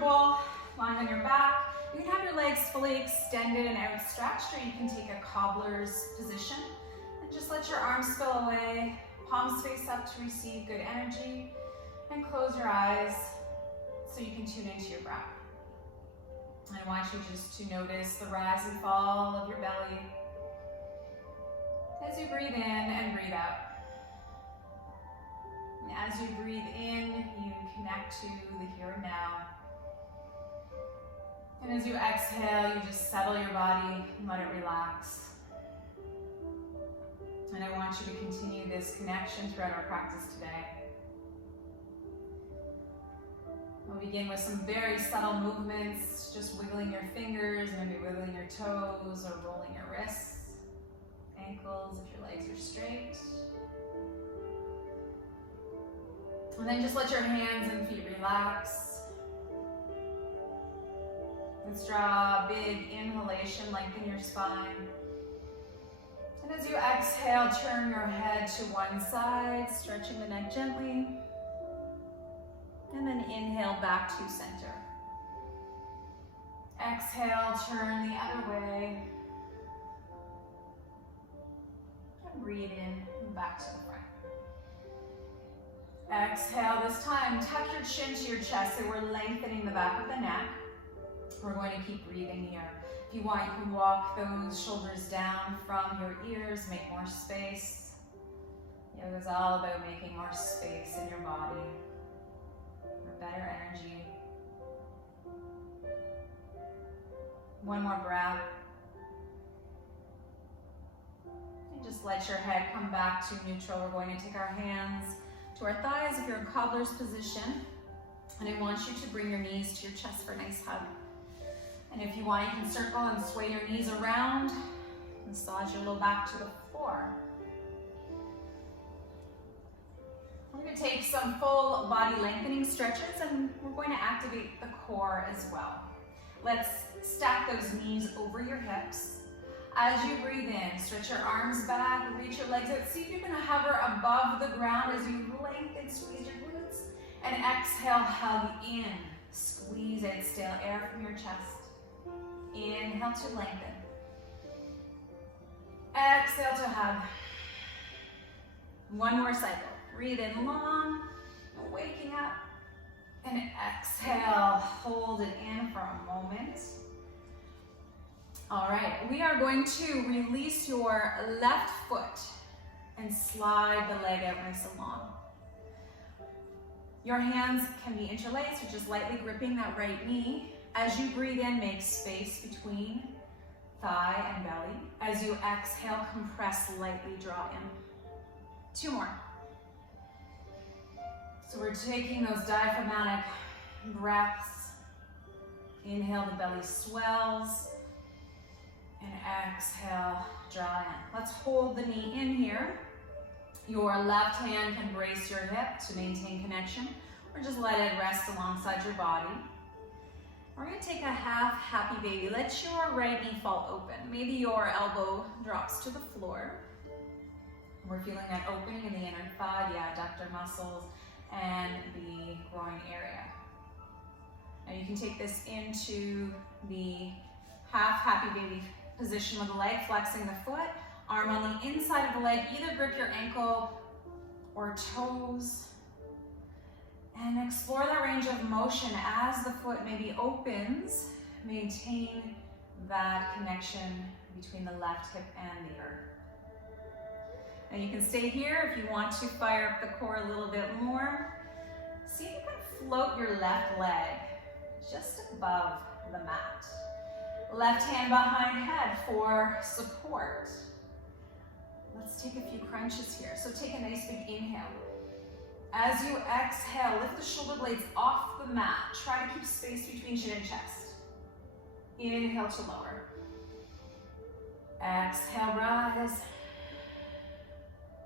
comfortable lying on your back, you can have your legs fully extended and outstretched, or you can take a cobbler's position and just let your arms spill away, palms face up to receive good energy, and close your eyes so you can tune into your breath. I want you just to notice the rise and fall of your belly as you breathe in and breathe out. And as you breathe in, you connect to the here and now. And as you exhale, you just settle your body and let it relax. And I want you to continue this connection throughout our practice today. We'll begin with some very subtle movements, just wiggling your fingers, maybe wiggling your toes or rolling your wrists, ankles if your legs are straight. And then just let your hands and feet relax. Let's draw a big inhalation, lengthen your spine. And as you exhale, turn your head to one side, stretching the neck gently. And then inhale back to center. Exhale, turn the other way. And breathe in and back to the front. Exhale this time, tuck your chin to your chest, so we're lengthening the back of the neck. We're going to keep breathing here. If you want, you can walk those shoulders down from your ears, make more space. Yoga is all about making more space in your body for better energy. One more breath. And just let your head come back to neutral. We're going to take our hands to our thighs if you're in cobbler's position. And I want you to bring your knees to your chest for a nice hug. And if you want, you can circle and sway your knees around. Massage your low back to the floor. We're going to take some full body lengthening stretches, and we're going to activate the core as well. Let's stack those knees over your hips. As you breathe in, stretch your arms back, reach your legs out. See if you can hover above the ground as you lengthen, squeeze your glutes. And exhale, hug in. Squeeze out stale air from your chest. Inhale to lengthen. Exhale to hug. One more cycle. Breathe in long, waking up. And exhale, hold it in for a moment. All right, we are going to release your left foot and slide the leg out nice and long. Your hands can be interlaced, or just lightly gripping that right knee. As you breathe in, make space between thigh and belly. As you exhale, compress, lightly draw in. Two more. So we're taking those diaphragmatic breaths. Inhale, the belly swells. And exhale, draw in. Let's hold the knee in here. Your left hand can brace your hip to maintain connection, or just let it rest alongside your body. We're going to take a half happy baby. Let your right knee fall open. Maybe your elbow drops to the floor. We're feeling that opening in the inner thigh, the adductor muscles, and the groin area. Now you can take this into the half happy baby position with the leg, flexing the foot, arm on the inside of the leg. Either grip your ankle or toes. And explore the range of motion as the foot maybe opens. Maintain that connection between the left hip and the earth. And you can stay here if you want to fire up the core a little bit more. See if you can float your left leg just above the mat. Left hand behind head for support. Let's take a few crunches here. So take a nice big inhale. As you exhale, lift the shoulder blades off the mat. Try to keep space between chin and chest. Inhale to lower. Exhale, rise.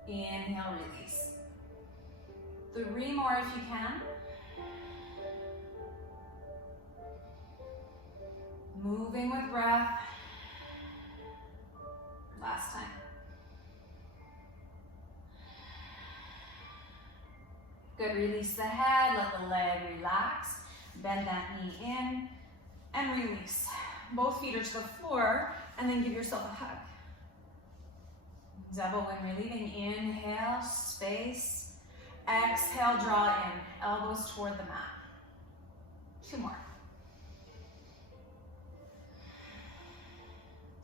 Inhale, release. 3 more if you can. Moving with breath. Last time. Good, release the head, let the leg relax. Bend that knee in and release. Both feet are to the floor, and then give yourself a hug. Double when relieving. Inhale, space. Exhale, draw in. Elbows toward the mat. 2 more.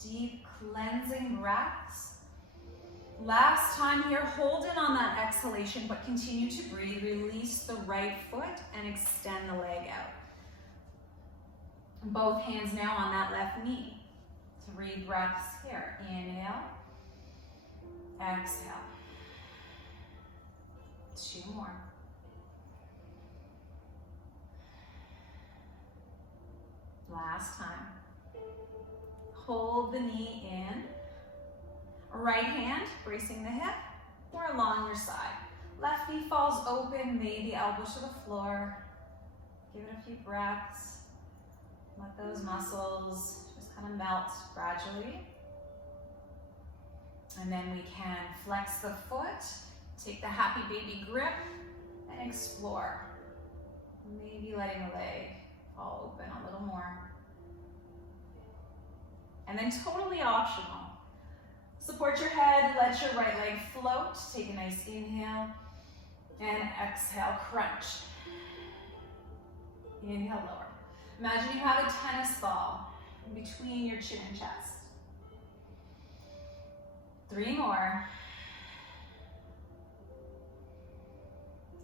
Deep cleansing breaths. Last time here, hold in on that exhalation, but continue to breathe. Release the right foot and extend the leg out. Both hands now on that left knee. 3 breaths here. Inhale. Exhale. 2 more. Last time. Hold the knee in. Right hand bracing the hip or along your side. Left knee falls open, maybe elbows to the floor. Give it a few breaths. Let those muscles just kind of melt gradually. And then we can flex the foot, take the happy baby grip, and explore. Maybe letting the leg fall open a little more. And then totally optional. Support your head, let your right leg float. Take a nice inhale and exhale, crunch. Inhale, lower. Imagine you have a tennis ball in between your chin and chest. 3 more.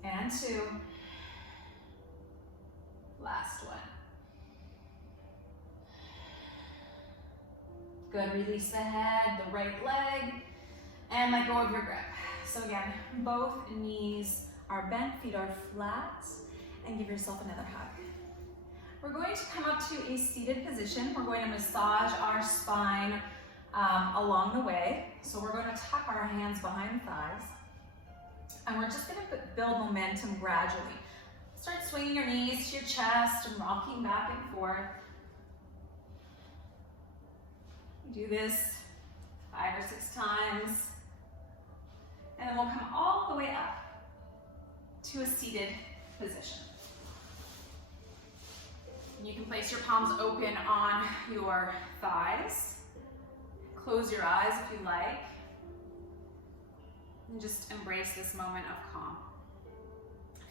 And 2. Last one. Good, release the head, the right leg, and let go of your grip. So again, both knees are bent, feet are flat, and give yourself another hug. We're going to come up to a seated position. We're going to massage our spine along the way. So we're going to tuck our hands behind the thighs, and we're just going to build momentum gradually. Start swinging your knees to your chest and rocking back and forth. Do this 5 or 6 times, and then we'll come all the way up to a seated position. You can place your palms open on your thighs. Close your eyes if you like, and just embrace this moment of calm.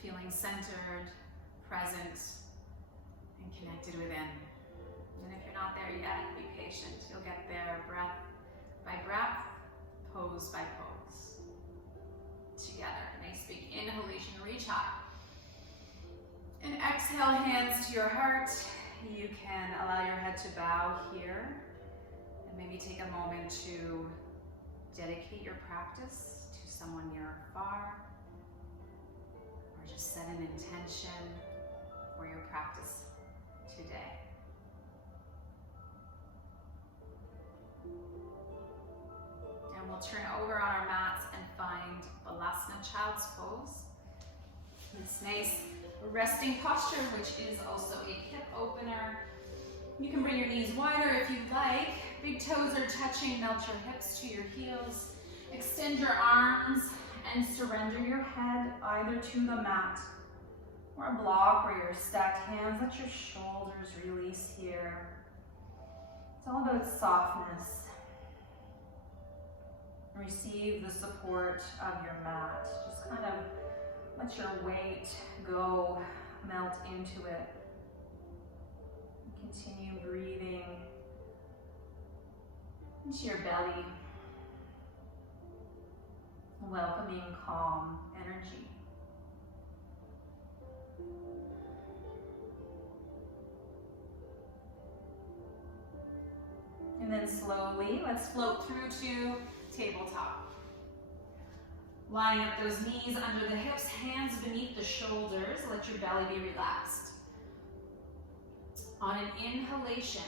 Feeling centered, present, and connected within. And if you're not there yet, be patient. You'll get there breath by breath, pose by pose. Together. Nice big inhalation, reach high. And exhale, hands to your heart. You can allow your head to bow here. And maybe take a moment to dedicate your practice to someone near or far. Or just set an intention for your practice today. And we'll turn over on our mats and find Balasana Child's Pose. This nice resting posture, which is also a hip opener. You can bring your knees wider if you'd like. Big toes are touching, melt your hips to your heels. Extend your arms and surrender your head either to the mat or a block or your stacked hands. Let your shoulders release here. It's all about softness. Receive the support of your mat. Just kind of let your weight go, melt into it. Continue breathing into your belly, welcoming calm energy. And then slowly, let's float through to tabletop. Lying up those knees under the hips, hands beneath the shoulders. Let your belly be relaxed. On an inhalation,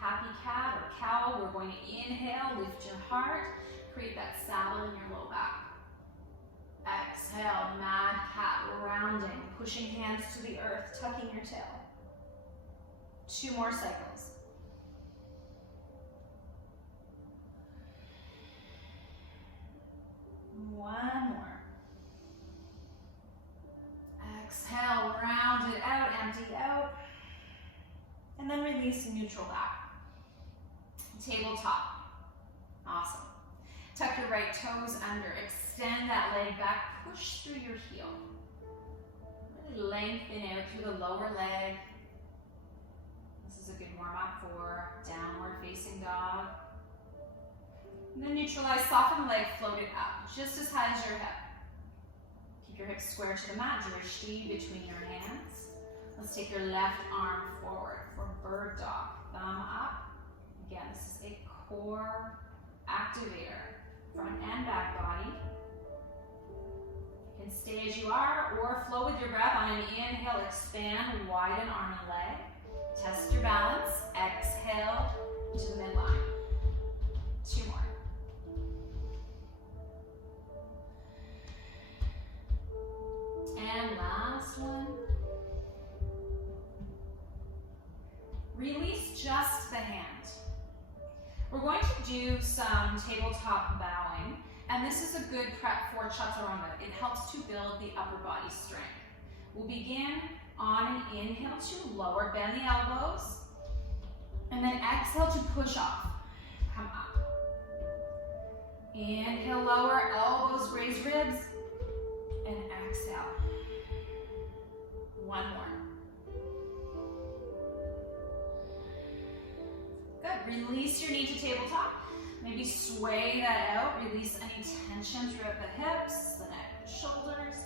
happy cat or cow, we're going to inhale, lift your heart, create that saddle in your low back. Exhale, mad cat, rounding, pushing hands to the earth, tucking your tail. 2 more cycles. One more. Exhale, round it out, empty out. And then release and neutral back. Tabletop. Awesome. Tuck your right toes under. Extend that leg back. Push through your heel. Really lengthen out through the lower leg. This is a good warm-up for downward facing dog. And then neutralize, soften the leg, float it up, just as high as your hip. Keep your hips square to the mat, drishti between your hands. Let's take your left arm forward for bird dog. Thumb up. Again, this is a core activator, front and back body. You can stay as you are or flow with your breath. On an inhale, expand, widen arm and leg. Test your balance. Exhale to the midline. 2 more. And last one. Release just the hand. We're going to do some tabletop bowing, and this is a good prep for chaturanga. It helps to build the upper body strength. We'll begin on an inhale to lower, bend the elbows, and then exhale to push off. Come up. Inhale, lower, elbows, raise ribs, and exhale. 1 more. Good. Release your knee to tabletop. Maybe sway that out. Release any tension throughout the hips, the neck, the shoulders.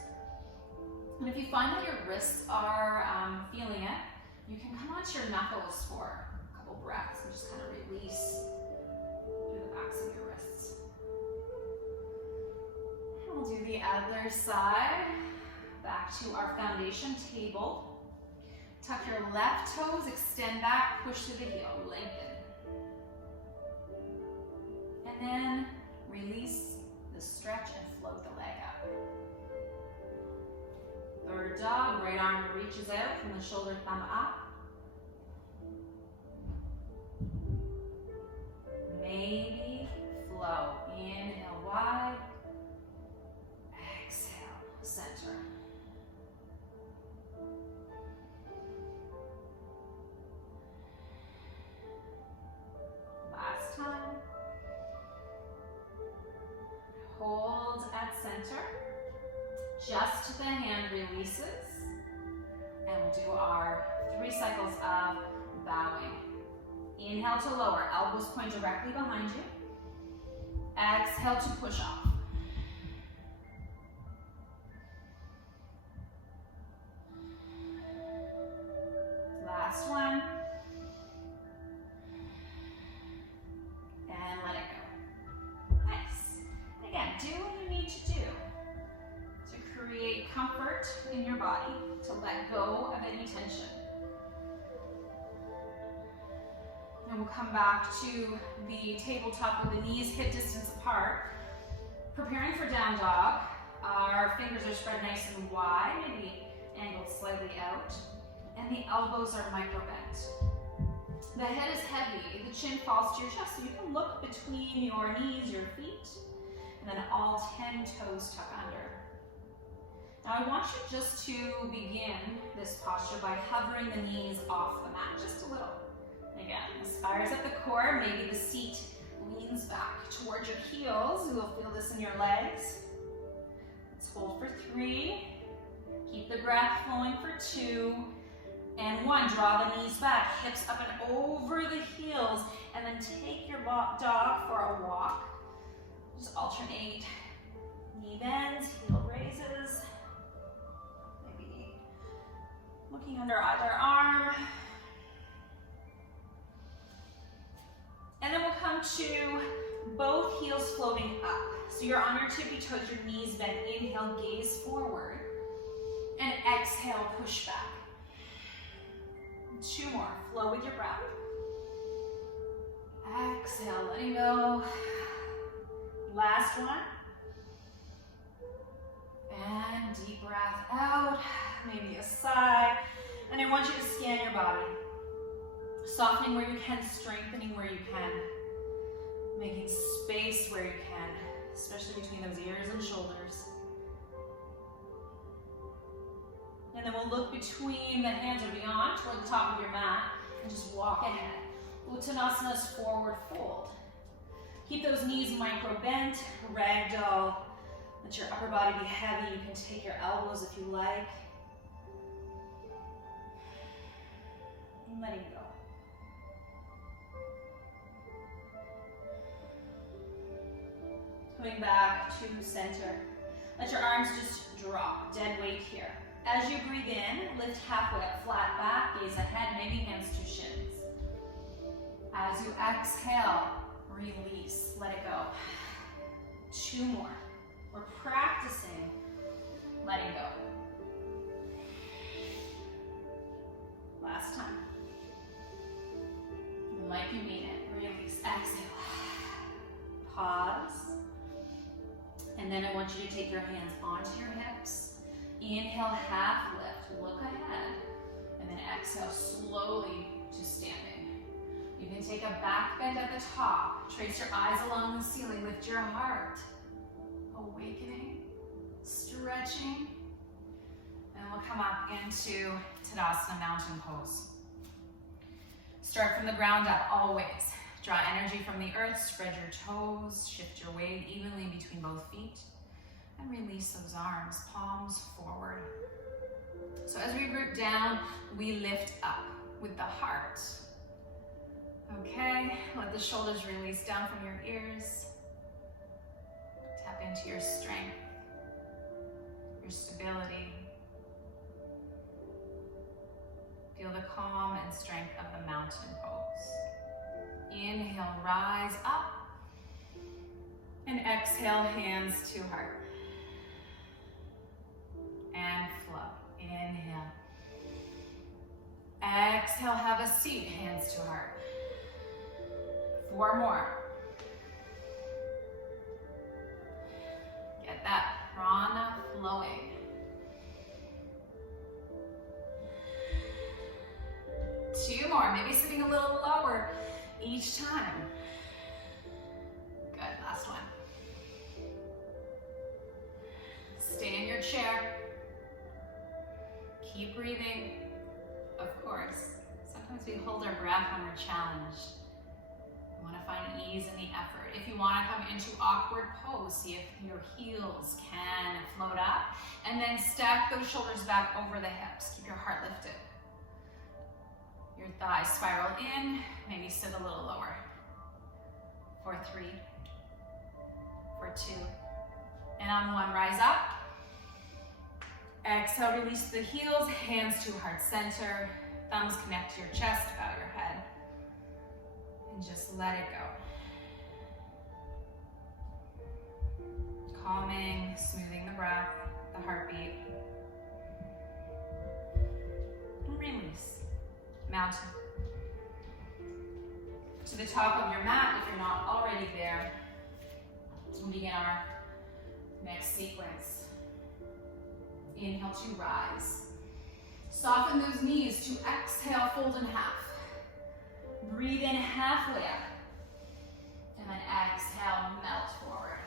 And if you find that your wrists are feeling it, you can come onto your knuckles for a couple breaths and just kind of release through the backs of your wrists. And we'll do the other side. Back to our foundation table. Tuck your left toes, extend back, push through the heel, lengthen. And then release the stretch and float the leg up. Bird dog, right arm reaches out from the shoulder, thumb up. Maybe flow. Inhale wide. Exhale, center. Last time. Hold at center. Just the hand releases. And we'll do our 3 cycles of bowing. Inhale to lower, elbows point directly behind you. Exhale to push off. Last one. And let it go. Nice. Again, do what you need to do to create comfort in your body, to let go of any tension. And we'll come back to the tabletop with the knees hip distance apart. Preparing for down dog. Our fingers are spread nice and wide, maybe angled slightly out. And the elbows are micro bent. The head is heavy, the chin falls to your chest, so you can look between your knees, your feet, and then all 10 toes tuck under. Now I want you just to begin this posture by hovering the knees off the mat, just a little. Again, the spire's at the core, maybe the seat leans back towards your heels. You will feel this in your legs. Let's hold for 3. Keep the breath flowing for 2. And 1, draw the knees back, hips up and over the heels, and then take your dog for a walk. Just alternate knee bends, heel raises. Maybe looking under either arm. And then we'll come to both heels floating up. So you're on your tippy toes, your knees bent. Inhale, gaze forward. And exhale, push back. 2 more. Flow with your breath. Exhale, letting go. Last one. And deep breath out. Maybe a sigh. And I want you to scan your body. Softening where you can, strengthening where you can. Making space where you can, especially between those ears and shoulders. then we'll look between the hands or beyond toward the top of your mat and just walk ahead. Uttanasana's forward fold. Keep those knees micro bent, ragdoll. Let your upper body be heavy. You can take your elbows if you like. And letting go. Coming back to center. Let your arms just drop, dead weight here. As you breathe in, lift halfway up, flat back, gaze ahead, maybe hands to shins. As you exhale, release, let it go. 2 more. We're practicing letting go. Last time. Like you mean it. Release, exhale. Pause. And then I want you to take your hands onto your hips. Inhale, half lift, look ahead. And then exhale slowly to standing. You can take a back bend at the top. Trace your eyes along the ceiling, lift your heart. Awakening, stretching. And we'll come up into Tadasana Mountain Pose. Start from the ground up, always. Draw energy from the earth, spread your toes, shift your weight evenly between both feet, and release those arms, palms forward. So as we root down, we lift up with the heart. Okay, let the shoulders release down from your ears. Tap into your strength, your stability. Feel the calm and strength of the mountain pose. Inhale, rise up. And exhale, hands to heart. And flow. Inhale. Exhale, have a seat, hands to heart. 4 more. Get that prana flowing. 2 more, maybe sitting a little lower each time. Good, last one. Stay in your chair. Keep breathing. Of course, sometimes we hold our breath when we're challenged. You want to find ease in the effort. If you want to come into awkward pose, see if your heels can float up, and then stack those shoulders back over the hips. Keep your heart lifted. Your thighs spiral in, maybe sit a little lower. For 3, for 2, and on 1, rise up. Exhale, release the heels, hands to heart center, thumbs connect to your chest, bow your head, and just let it go. Calming, smoothing the breath, the heartbeat. And release. Mountain. To the top of your mat, if you're not already there, we'll begin our next sequence. Inhale to rise. Soften those knees to exhale, fold in half. Breathe in halfway up. And then exhale, melt forward.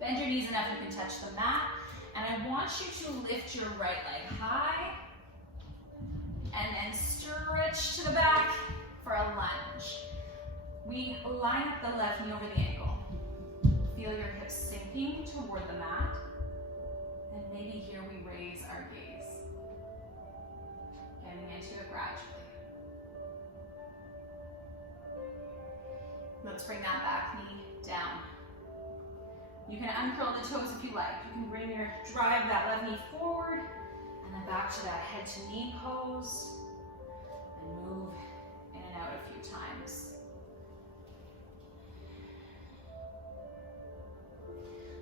Bend your knees enough you can touch the mat. And I want you to lift your right leg high. And then stretch to the back for a lunge. We line up the left knee over the ankle. Feel your hips sinking toward the mat. And maybe here we raise our gaze. Getting into it gradually. Let's bring that back knee down. You can uncurl the toes if you like. You can drive that left knee forward, and then back to that head to knee pose, and move in and out a few times.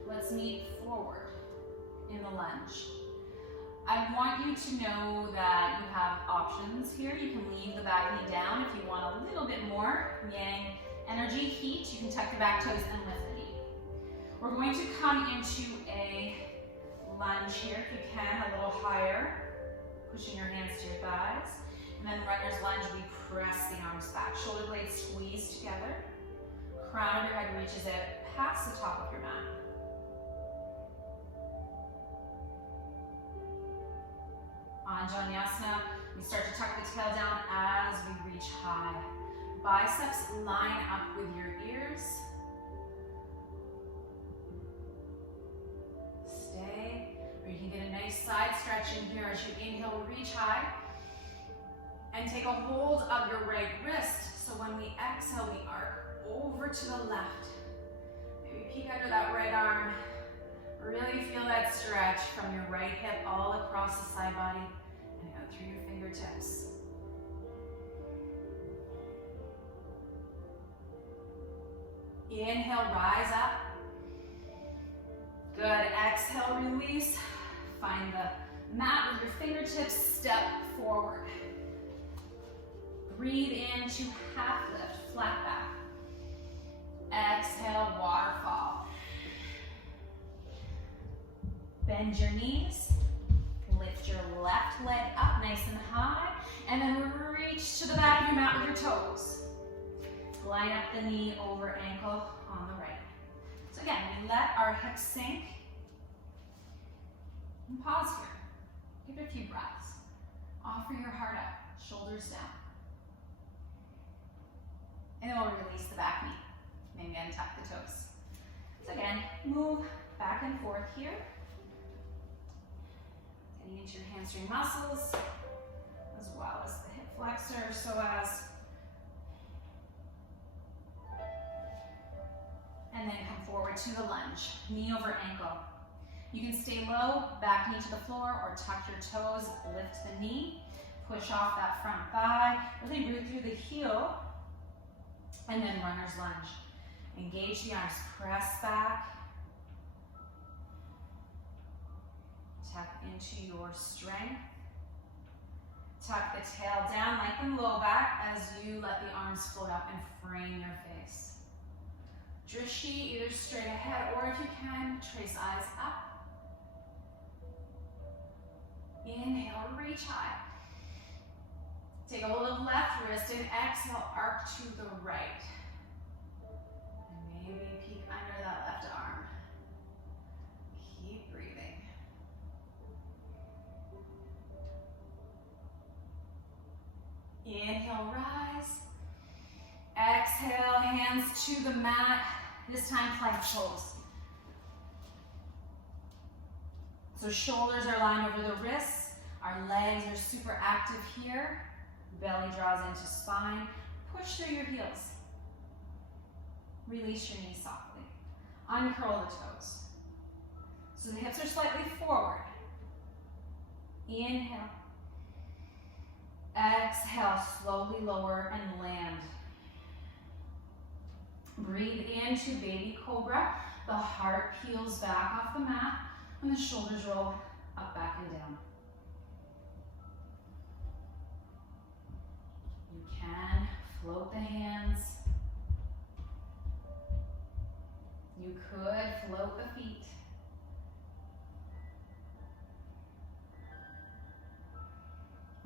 Let's meet forward in the lunge. I want you to know that you have options here. You can leave the back knee down if you want a little bit more yang energy, heat. You can tuck the back toes and lift the knee. We're going to come into a lunge here, if you can, a little higher, pushing your hands to your thighs. And then runner's lunge, we press the arms back. Shoulder blades squeeze together. Crown of your head reaches out past the top of your mat. Anjaneyasana. We start to tuck the tail down as we reach high. Biceps line up with your ears. Stay, or you can get a nice side stretch in here as you inhale, reach high. And take a hold of your right wrist. So when we exhale, we arc over to the left. Maybe peek under that right arm. Really feel that stretch from your right hip all across the side body and out through your fingertips. Inhale, rise up. Good. Exhale, release. Find the mat with your fingertips, step forward. Breathe into half lift, flat back. Exhale, waterfall. Bend your knees. Lift your left leg up nice and high. And then reach to the back of your mat with your toes. Line up the knee over ankle on the right. So again, we let our hips sink. And pause here. Give it a few breaths. Offer your heart up, shoulders down. And then we'll release the back knee. Maybe untuck the toes. So again, move back and forth here. Getting into your hamstring muscles, as well as the hip flexor, psoas. And then come forward to the lunge, knee over ankle. You can stay low, back knee to the floor, or tuck your toes, lift the knee, push off that front thigh, really root through the heel. And then runner's lunge. Engage the arms, press back. Tap into your strength. Tuck the tail down, lengthen low back as you let the arms float up and frame your face. Drishti, either straight ahead or if you can, trace eyes up. Inhale, reach high. Take a hold of left wrist and exhale, arc to the right. And maybe peek under that left arm. Keep breathing. Inhale, rise. Exhale, hands to the mat. This time, plank pose. So shoulders are lined over the wrists. Our legs are super active here. Belly draws into spine. Push through your heels. Release your knees softly. Uncurl the toes. So the hips are slightly forward. Inhale. Exhale, slowly lower and land. Breathe into baby cobra. The heart peels back off the mat and the shoulders roll up, back, and down. You can float the hands. You could float the feet.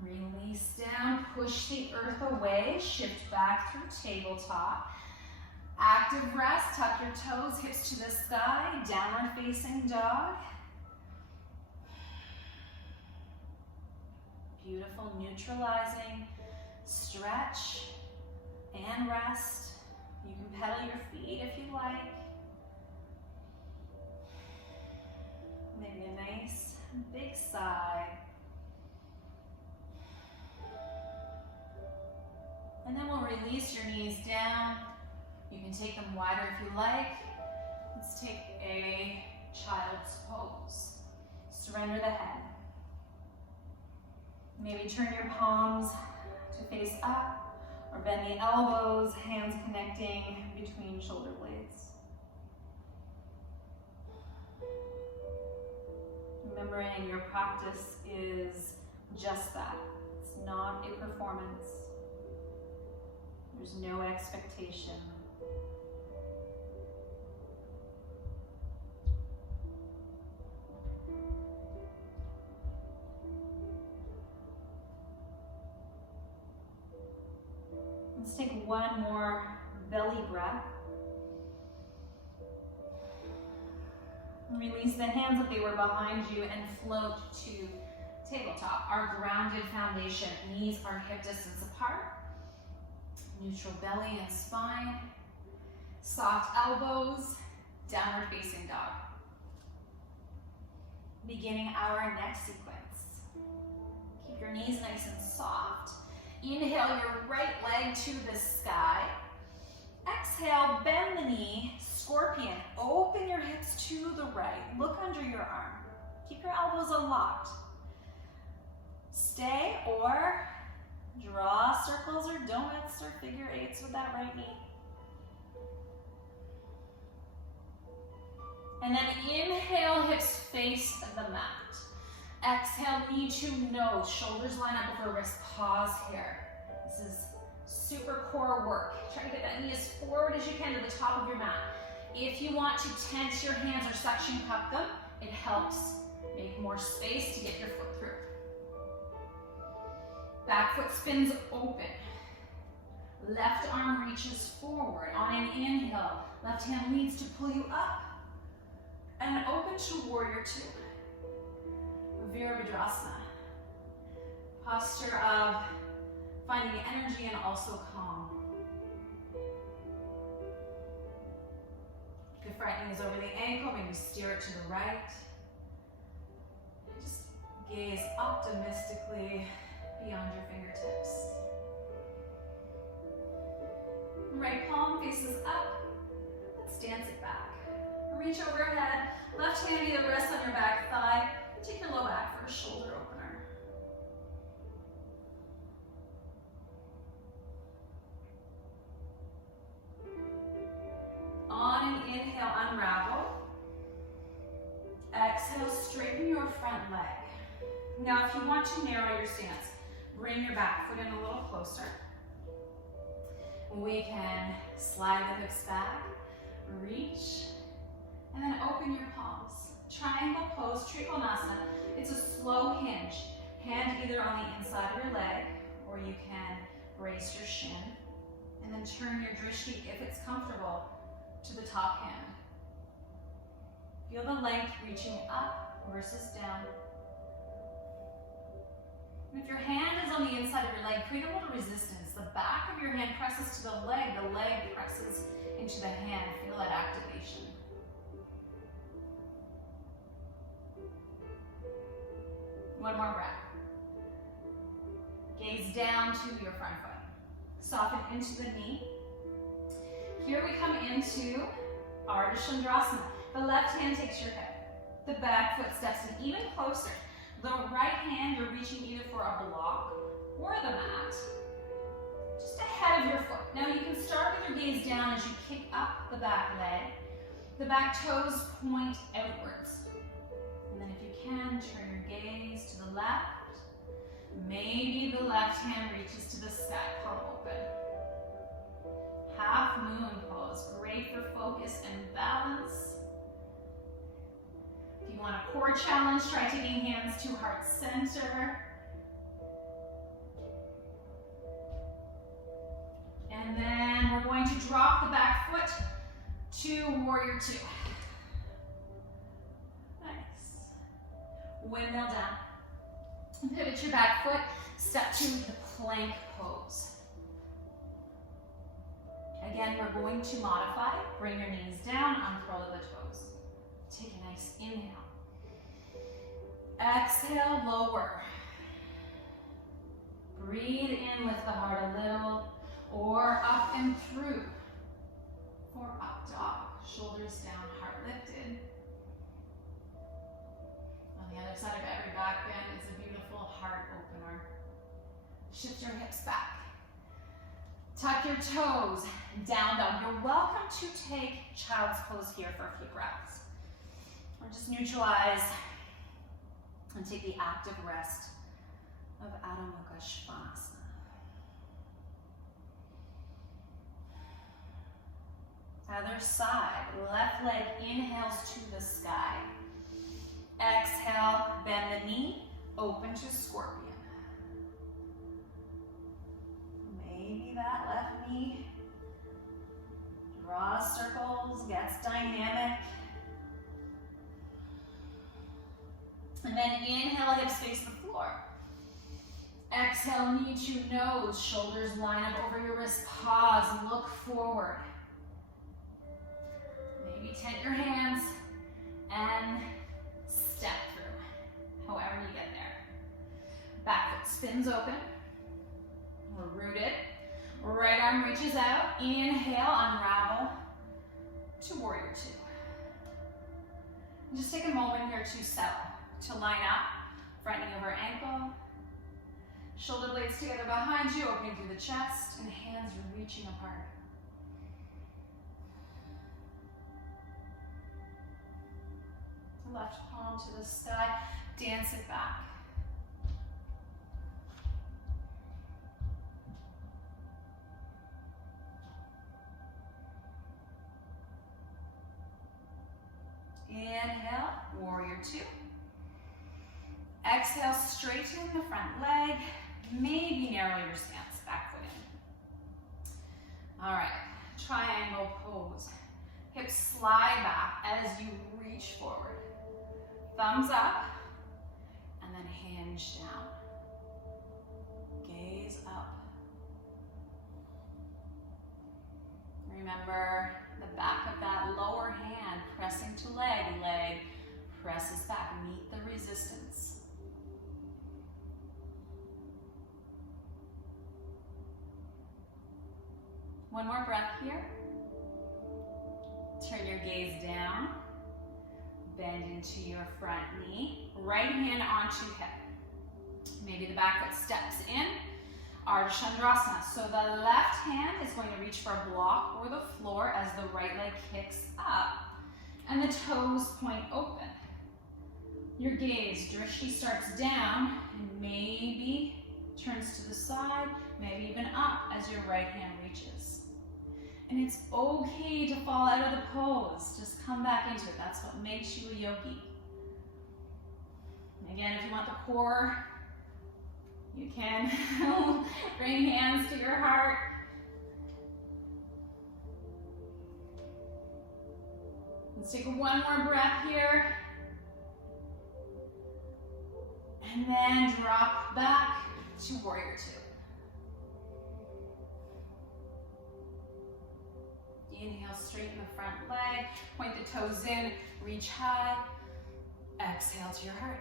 Release down, push the earth away, shift back through tabletop. Active rest, tuck your toes, hips to the sky, downward facing dog. Beautiful, neutralizing, stretch and rest. You can pedal your feet if you like. Maybe a nice big sigh. And then we'll release your knees down. You can take them wider if you like. Let's take a child's pose. Surrender the head. Maybe turn your palms to face up or bend the elbows, hands connecting between shoulder blades. Remembering your practice is just that. It's not a performance. There's no expectation. Let's take one more belly breath. Release the hands if they were behind you and float to tabletop, our grounded foundation. Knees are hip distance apart. Neutral belly and spine. Soft elbows, downward facing dog. Beginning our next sequence. Keep your knees nice and soft. Inhale your right leg to the sky. Exhale, bend the knee, scorpion. Open your hips to the right. Look under your arm. Keep your elbows unlocked. Stay or draw circles or donuts or figure eights with that right knee. And then inhale, hips face the mat. Exhale, knee to nose, shoulders line up with the wrist. Pause here. This is super core work. Try to get that knee as forward as you can to the top of your mat. If you want to tense your hands or suction cup them, it helps make more space to get your foot through. Back foot spins open. Left arm reaches forward. On an inhale, left hand leads to pull you up. And open to warrior two. Virabhadrasana. Posture of finding energy and also calm. If your right knee is over the ankle, maybe steer it to the right. Just gaze optimistically beyond your fingertips. Right palm faces up. Let's dance it back. Reach overhead. Left hand either rests on your back thigh. Take your low back for a shoulder opener. On an inhale, unravel. Exhale, straighten your front leg. Now, if you want to narrow your stance, bring your back foot in a little closer. We can slide the hips back, reach, and then open your palms. Triangle pose, Trikonasana. It's a slow hinge. Hand either on the inside of your leg, or you can brace your shin, and then turn your drishti, if it's comfortable, to the top hand. Feel the length reaching up versus down. And if your hand is on the inside of your leg, create a little resistance. The back of your hand presses to the leg presses into the hand. Feel that activation. One more breath. Gaze down to your front foot. Soften into the knee. Here we come into Ardha Chandrasana. The left hand takes your hip. The back foot steps in even closer. The right hand, you're reaching either for a block or the mat, just ahead of your foot. Now you can start with your gaze down as you kick up the back leg. The back toes point outwards. And then if you can, turn your gaze to the left. Maybe the left hand reaches to the sky, palm open. Half moon pose, great for focus and balance. If you want a core challenge, try taking hands to heart center. And then we're going to drop the back foot to warrior two. Nice. Windmill down. Pivot your back foot, step to the plank pose. Again, we're going to modify. Bring your knees down, uncurl the toes. Take a nice inhale. Exhale, lower. Breathe in, lift the heart a little, or up and through. For up dog, shoulders down, heart lifted. On the other side of every back bend is a beautiful heart opener. Shift your hips back. Tuck your toes, down dog. You're welcome to take child's pose here for a few breaths. Or just neutralize and take the active rest of Adho Mukha Svanasana. Other side, left leg inhales to the sky. Exhale, bend the knee, open to scorpion. Maybe that left knee draws circles, gets dynamic. And then inhale, hips face the floor. Exhale, knee to nose, shoulders line up over your wrist, pause, look forward. Maybe tent your hands and step through, however you get there. Back foot spins open, we're rooted. Right arm reaches out, inhale, unravel to warrior two. And just take a moment here to settle, to line up, front knee over ankle, shoulder blades together behind you, opening through the chest, and hands reaching apart. Left palm to the sky, dance it back. Inhale, warrior two. Exhale, straighten the front leg. Maybe narrow your stance, back foot in. All right, triangle pose. Hips slide back as you reach forward. Thumbs up, and then hinge down. Gaze up. Remember the back of that lower hand pressing to leg, leg presses back. Meet the resistance. One more breath here. Turn your gaze down. Bend into your front knee. Right hand onto hip. Maybe the back foot steps in. Ardha Chandrasana. So the left hand is going to reach for a block or the floor as the right leg kicks up. And the toes point open. Your gaze, drishti, starts down and maybe turns to the side, maybe even up as your right hand reaches. And it's okay to fall out of the pose. Just come back into it. That's what makes you a yogi. Again, if you want the core, you can bring hands to your heart. Let's take one more breath here. And then drop back to warrior two. Inhale, straighten the front leg, point the toes in, reach high. Exhale to your heart.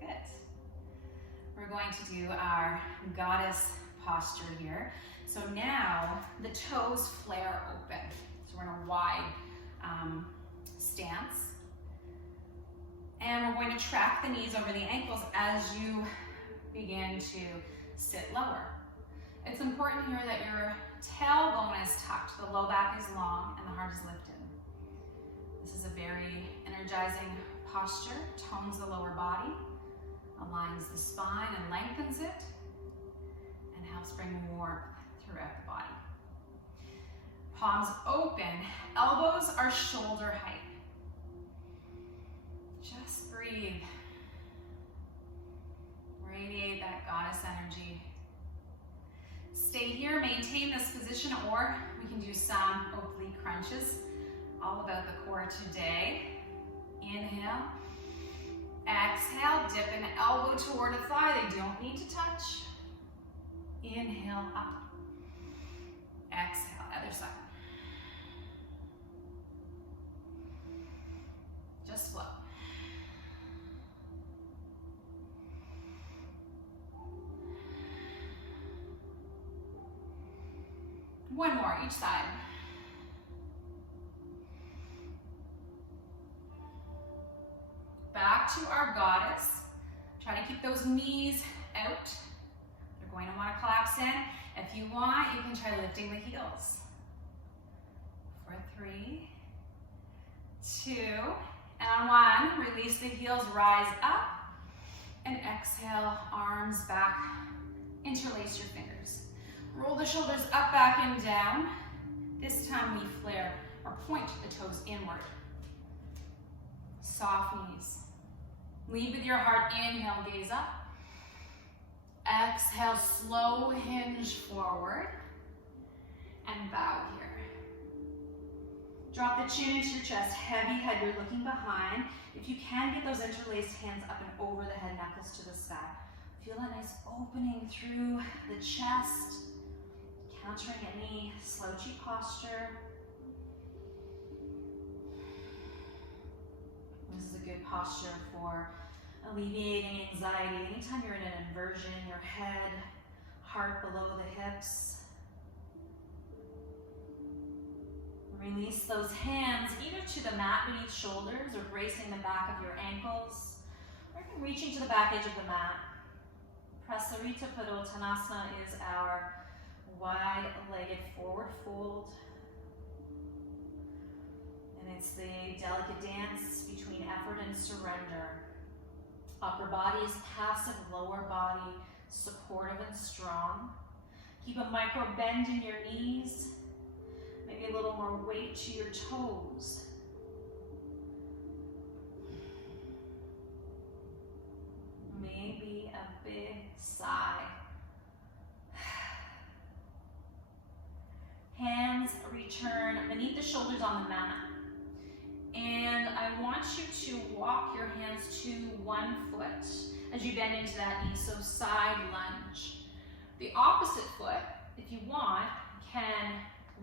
Good. We're going to do our goddess posture here. So now the toes flare open. So we're in a wide stance. And we're going to track the knees over the ankles as you begin to sit lower. It's important here that your tailbone is tucked, the low back is long, and the heart is lifted. This is a very energizing posture, tones the lower body, aligns the spine and lengthens it, and helps bring warmth throughout the body. Palms open, elbows are shoulder height. Just breathe. Radiate that goddess energy. Stay here, maintain this position, or we can do some oblique crunches. All about the core today. Inhale. Exhale, dip an elbow toward a thigh. They don't need to touch. Inhale, up. Exhale, other side. Just flow. One more, each side. Back to our goddess. Try to keep those knees out. You're going to want to collapse in. If you want, you can try lifting the heels. For 3, 2, and on 1, release the heels, rise up, and exhale, arms back, interlace your fingers. Roll the shoulders up, back, and down. This time we flare or point the toes inward. Soft knees. Lead with your heart, inhale, gaze up. Exhale, slow hinge forward, and bow here. Drop the chin into your chest, heavy head, you're looking behind. If you can, get those interlaced hands up and over the head, knuckles to the sky. Feel that nice opening through the chest, countering any slouchy posture. This is a good posture for alleviating anxiety. Anytime you're in an inversion, your head, heart below the hips. Release those hands either to the mat beneath shoulders or bracing the back of your ankles, or you can reach into the back edge of the mat. Prasarita Padottanasana is our wide-legged forward fold. And it's the delicate dance between effort and surrender. Upper body is passive, lower body supportive and strong. Keep a micro bend in your knees. Maybe a little more weight to your toes. Maybe a big sigh. Hands return beneath the shoulders on the mat. And I want you to walk your hands to one foot as you bend into that knee, so side lunge. The opposite foot, if you want, can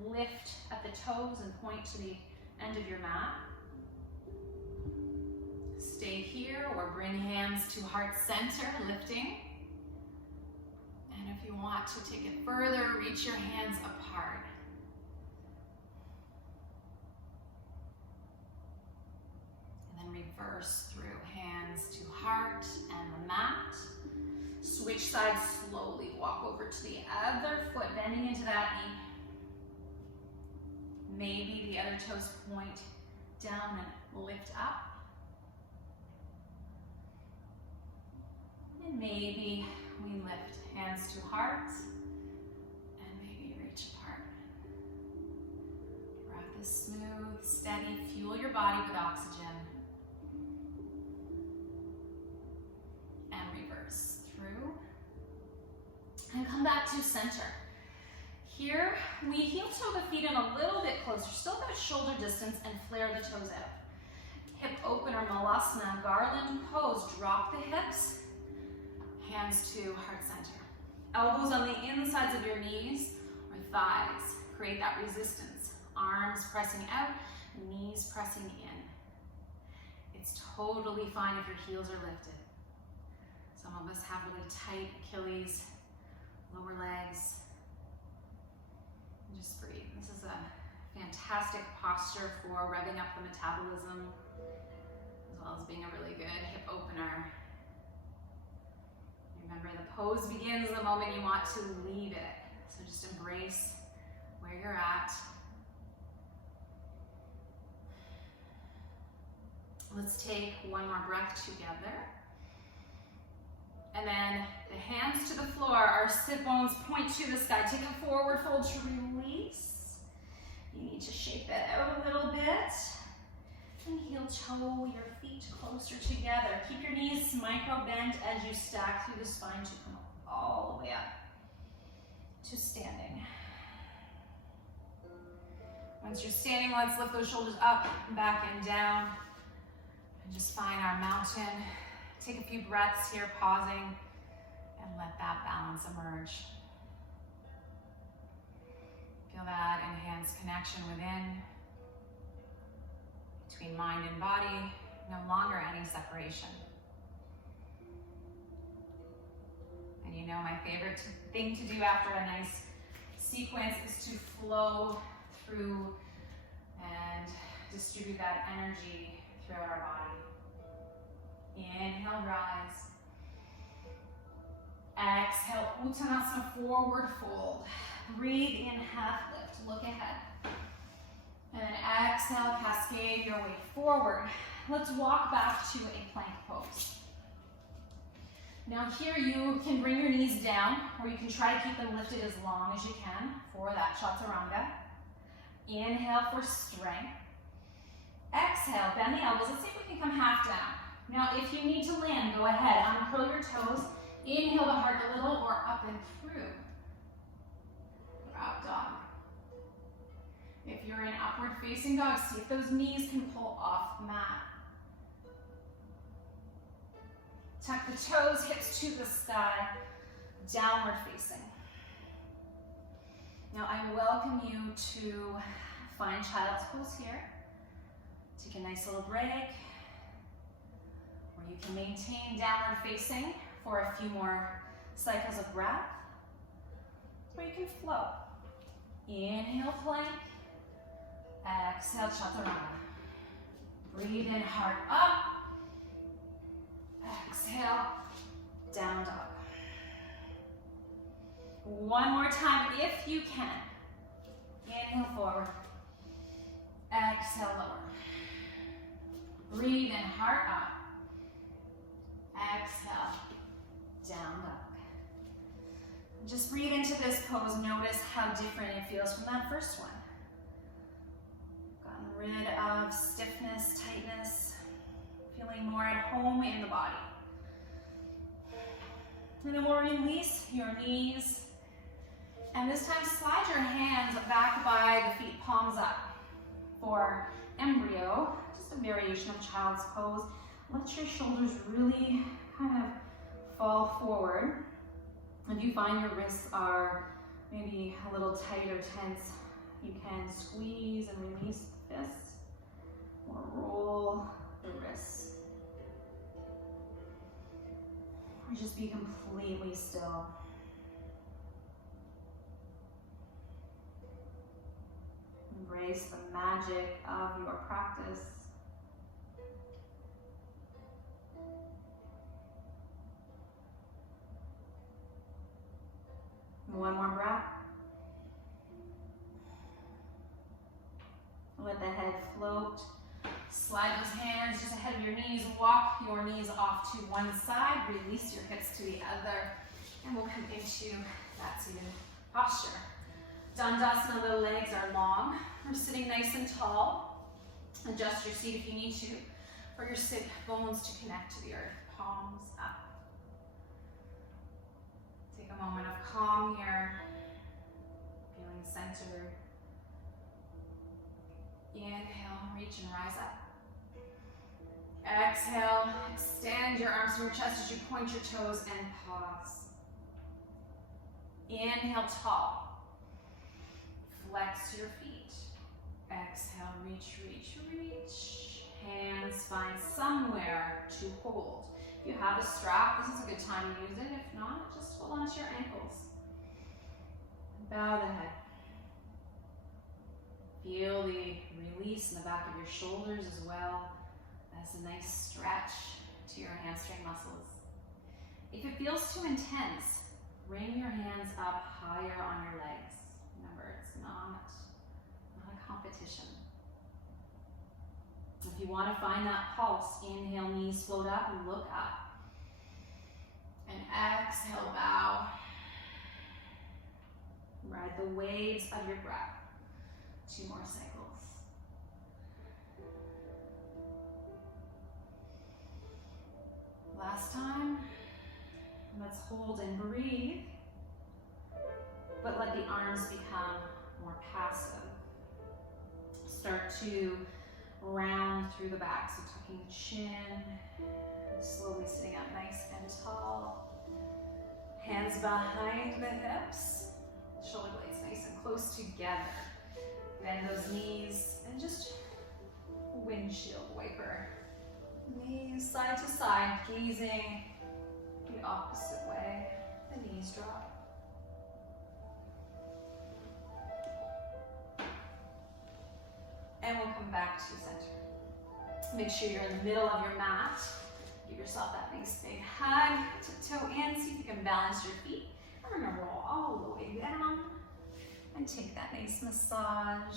lift at the toes and point to the end of your mat. Stay here or bring hands to heart center, lifting. And if you want to take it further, reach your hands apart. And then reverse through, hands to heart and the mat. Switch sides slowly, walk over to the other foot, bending into that knee. Maybe the other toes point down and lift up. And maybe we lift hands to heart and maybe reach apart. Breath is smooth, steady. Fuel your body with oxygen. And reverse through. And come back to center. Here, we heel toe the feet in a little bit closer, still about shoulder distance, and flare the toes out. Hip opener, Malasana, garland pose. Drop the hips, hands to heart center. Elbows on the insides of your knees or thighs. Create that resistance. Arms pressing out, knees pressing in. It's totally fine if your heels are lifted. Some of us have really tight Achilles, lower legs. Just breathe. This is a fantastic posture for revving up the metabolism, as well as being a really good hip opener. Remember, the pose begins the moment you want to leave it. So just embrace where you're at. Let's take one more breath together. And then the hands to the floor, our sit bones point to the sky. Take a forward fold to release. You need to shape that out a little bit. And heel toe your feet closer together. Keep your knees micro bent as you stack through the spine to come all the way up to standing. Once you're standing, let's lift those shoulders up, back, and down. And just find our mountain. Take a few breaths here, pausing, and let that balance emerge. Feel that enhanced connection within, between mind and body, no longer any separation. And you know my favorite thing to do after a nice sequence is to flow through and distribute that energy throughout our body. Inhale, rise. Exhale, Uttanasana, forward fold. Breathe in, half lift, look ahead. And then exhale, cascade your way forward. Let's walk back to a plank pose. Now here you can bring your knees down, or you can try to keep them lifted as long as you can for that chaturanga. Inhale for strength. Exhale, bend the elbows. Let's see if we can come half down. Now, if you need to land, go ahead. Uncurl your toes. Inhale the heart a little, or up and through. Up dog. If you're in upward facing dog, see if those knees can pull off the mat. Tuck the toes, hips to the sky. downward facing. Now I welcome you to find child's pose here. Take a nice little break, or you can maintain downward facing for a few more cycles of breath, or you can flow. Inhale, plank. Exhale, chaturanga. Breathe in, heart up. Exhale, down dog. One more time if you can. Inhale, forward. Exhale, lower. Breathe in, heart up. Exhale, down dog. Just breathe into this pose. Notice how different it feels from that first one. Gotten rid of stiffness, tightness, feeling more at home in the body. And then we'll release your knees. And this time slide your hands back by the feet, palms up. For embryo, just a variation of child's pose. Let your shoulders really kind of fall forward. If you find your wrists are maybe a little tight or tense, you can squeeze and release the fists or roll the wrists. Or just be completely still. Embrace the magic of your practice. One more breath. Let the head float. Slide those hands just ahead of your knees. Walk your knees off to one side. Release your hips to the other. And we'll come into that seated posture. Dandasana, the legs are long. We're sitting nice and tall. Adjust your seat if you need to, for your sit bones to connect to the earth. Palms up. Take a moment of calm here. Feeling centered. Inhale, reach and rise up. Exhale, extend your arms from your chest as you point your toes and pause. Inhale, tall. Flex your feet. Exhale, reach, reach, reach. Hands find somewhere to hold. If you have a strap, this is a good time to use it. If not, just hold on to your ankles. Bow the head. Feel the release in the back of your shoulders as well as a nice stretch to your hamstring muscles. If it feels too intense, bring your hands up higher on your legs. Remember, it's not a competition. If you want to find that pulse, inhale, knees float up and look up. And exhale, bow. Ride the waves of your breath. 2 more cycles. Last time. Let's hold and breathe. But let the arms become more passive. Start to round through the back. So tucking the chin. Slowly sitting up nice and tall. Hands behind the hips. Shoulder blades nice and close together. Bend those knees and just windshield wiper. Knees side to side, gazing the opposite way. The knees drop. And we'll come back to center. Make sure you're in the middle of your mat. Give yourself that nice big hug. Tiptoe in, see if you can balance your feet. And remember, roll all the way down. And take that nice massage.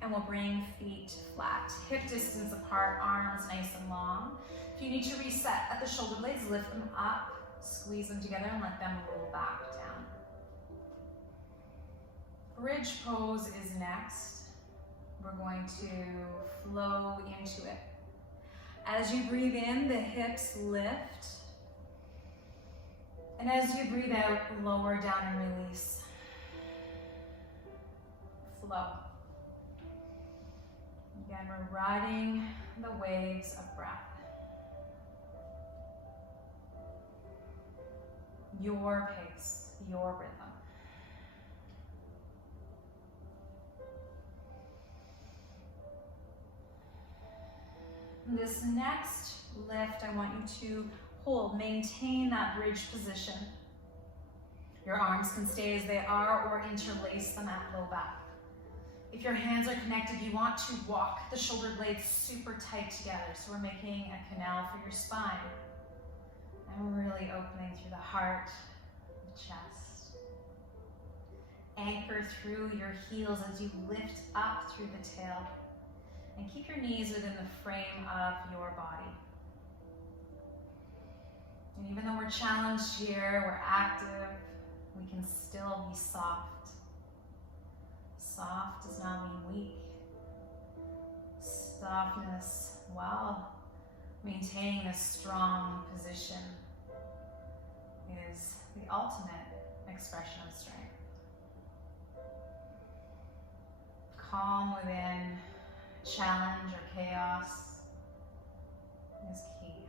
And we'll bring feet flat, hip distance apart, arms nice and long. If you need to reset at the shoulder blades, lift them up, squeeze them together, and let them roll back down. Bridge pose is next. We're going to flow into it. As you breathe in, the hips lift. And as you breathe out, lower down and release. Flow. Again, we're riding the waves of breath. Your pace, your rhythm. This next lift, I want you to hold, maintain that bridge position. Your arms can stay as they are or interlace them at low back. If your hands are connected, you want to walk the shoulder blades super tight together. So we're making a canal for your spine. And really opening through the heart, the chest. Anchor through your heels as you lift up through the tail. And keep your knees within the frame of your body. And even though we're challenged here, we're active, we can still be soft. Soft does not mean weak. Softness, while maintaining this strong position, is the ultimate expression of strength. Calm within challenge or chaos is key.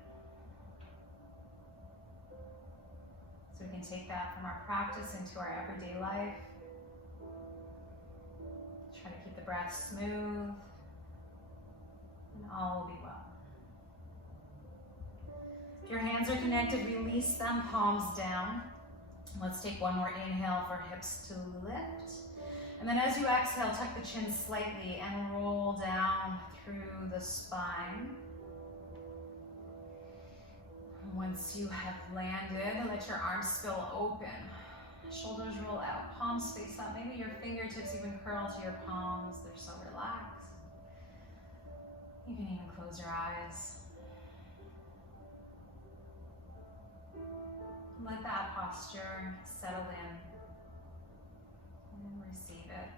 So we can take that from our practice into our everyday life. Try to keep the breath smooth, and all will be well. If your hands are connected, release them, palms down. Let's take one more inhale for hips to lift. And then as you exhale, tuck the chin slightly and roll down through the spine. Once you have landed, let your arms spill open. Shoulders roll out, palms face up. Maybe your fingertips even curl to your palms. They're so relaxed. You can even close your eyes. Let that posture settle in and receive it.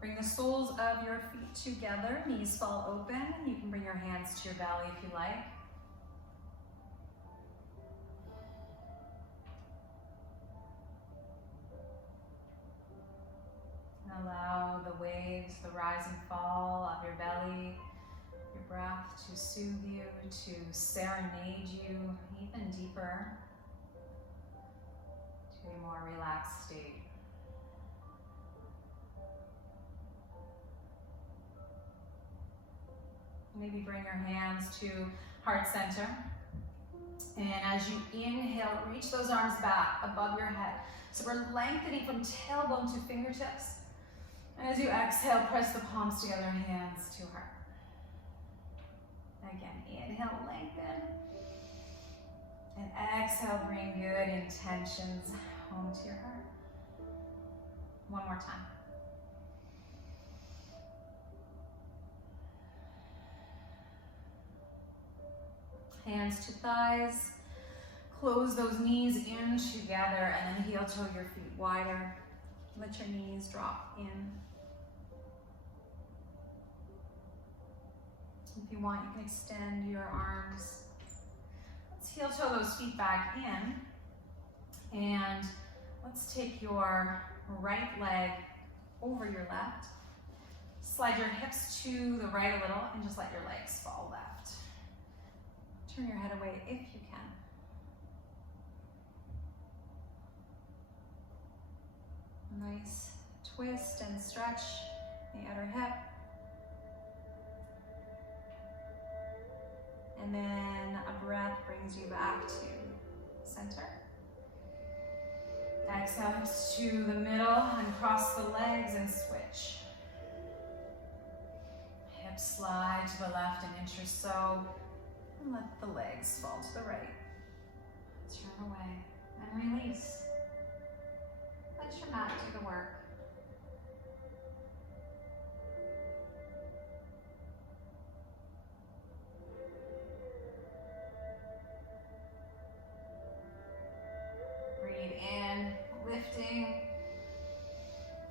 Bring the soles of your feet together, knees fall open. You can bring your hands to your belly if you like. And allow the waves, the rise and fall of your belly, your breath to soothe you, to serenade you even deeper to a more relaxed state. Maybe bring your hands to heart center. And as you inhale, reach those arms back above your head. So we're lengthening from tailbone to fingertips. And as you exhale, press the palms together, hands to heart. Again, inhale, lengthen. And exhale, bring good intentions home to your heart. One more time. Hands to thighs. Close those knees in together and then heel toe your feet wider. Let your knees drop in. If you want, you can extend your arms. Let's heel toe those feet back in. And let's take your right leg over your left. Slide your hips to the right a little and just let your legs fall left. Turn your head away if you can. Nice twist and stretch the outer hip. And then a breath brings you back to center. Exhale to the middle and cross the legs and switch. Hips slide to the left an inch or so. And let the legs fall to the right. Turn away and release. Let your mat do the work. Breathe in, lifting.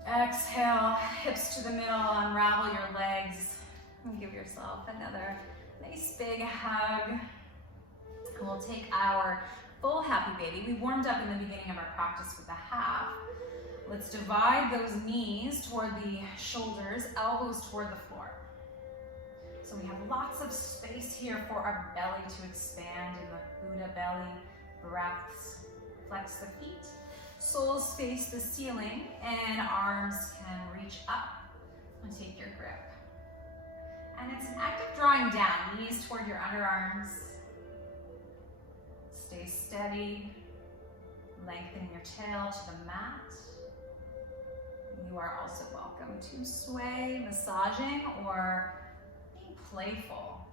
Exhale, hips to the middle, unravel your legs. And give yourself another nice big hug. And we'll take our full happy baby. We warmed up in the beginning of our practice with the half. Let's divide those knees toward the shoulders, elbows toward the floor. So we have lots of space here for our belly to expand in the Buddha belly breaths. Flex the feet, soles face the ceiling, and arms can reach up and take your grip. And it's an act of drawing down, knees toward your underarms. Stay steady, lengthening your tail to the mat. You are also welcome to sway, massaging, or being playful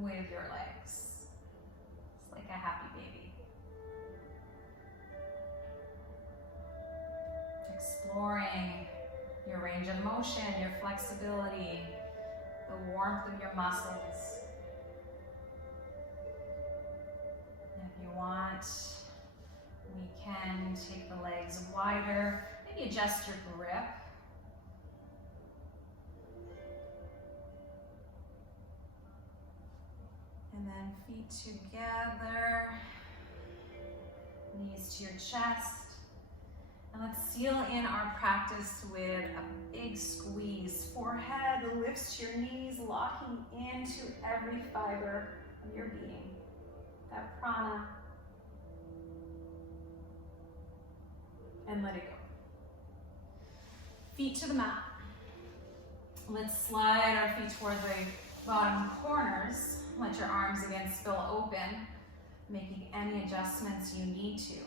with your legs. It's like a happy baby. Exploring your range of motion, your flexibility, the warmth of your muscles. And if you want, we can take the legs wider, maybe adjust your grip. And then feet together, knees to your chest. And let's seal in our practice with a big squeeze. Forehead lifts to your knees, locking into every fiber of your being. That prana. And let it go. Feet to the mat. Let's slide our feet toward the bottom corners. Let your arms again spill open, making any adjustments you need to,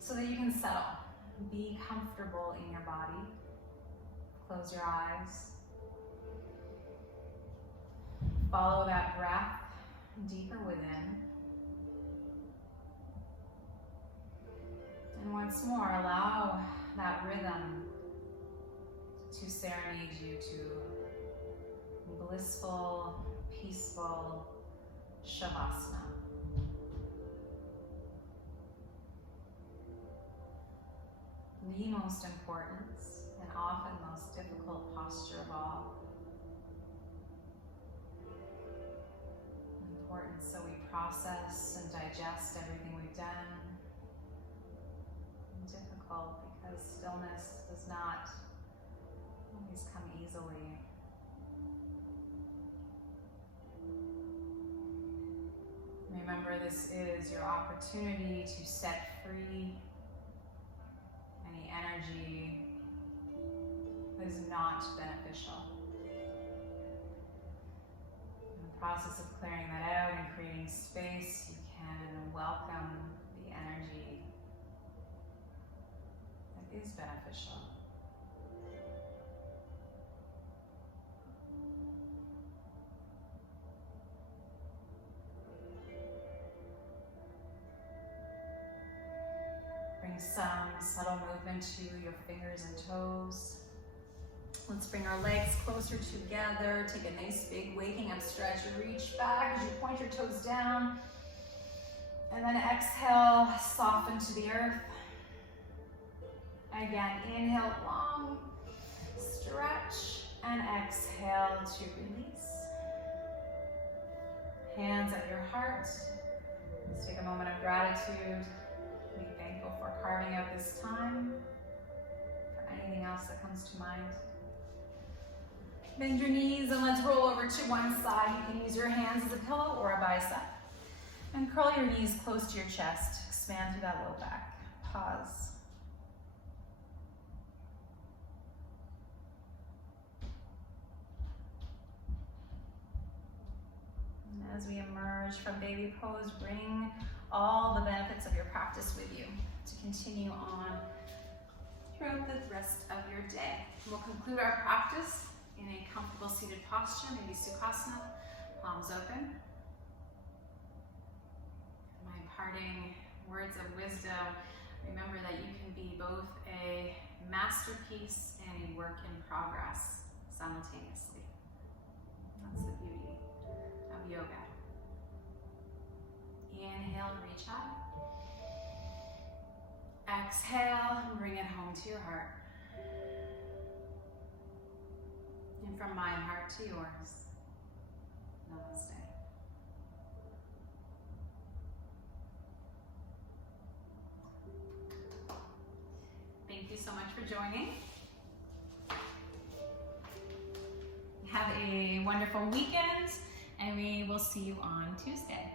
so that you can settle. Be comfortable in your body. Close your eyes. Follow that breath deeper within. And once more, allow that rhythm to serenade you to blissful, peaceful Shavasana. The most important and often most difficult posture of all. Important so we process and digest everything we've done. And difficult because stillness does not always come easily. Remember, this is your opportunity to set free any energy that is not beneficial. In the process of clearing that out and creating space, you can welcome the energy that is beneficial. Bring some subtle movement to your fingers and toes. Let's bring our legs closer together. Take a nice big waking up stretch. Reach back as you point your toes down. And then exhale, soften to the earth. Again, inhale, long stretch, and exhale to release. Hands at your heart. Let's take a moment of gratitude. Be thankful for carving out this time. For anything else that comes to mind. Bend your knees and let's roll over to one side. You can use your hands as a pillow or a bicep. And curl your knees close to your chest. Expand through that low back. Pause. And as we emerge from baby pose, bring all the benefits of your practice with you to continue on throughout the rest of your day. We'll conclude our practice in a comfortable seated posture, maybe Sukhasana, palms open. My parting words of wisdom, remember that you can be both a masterpiece and a work in progress simultaneously. That's the beauty of yoga. Inhale, reach up. Exhale, and bring it home to your heart. And from my heart to yours, Namaste. for joining. Have a wonderful weekend, and we will see you on Tuesday.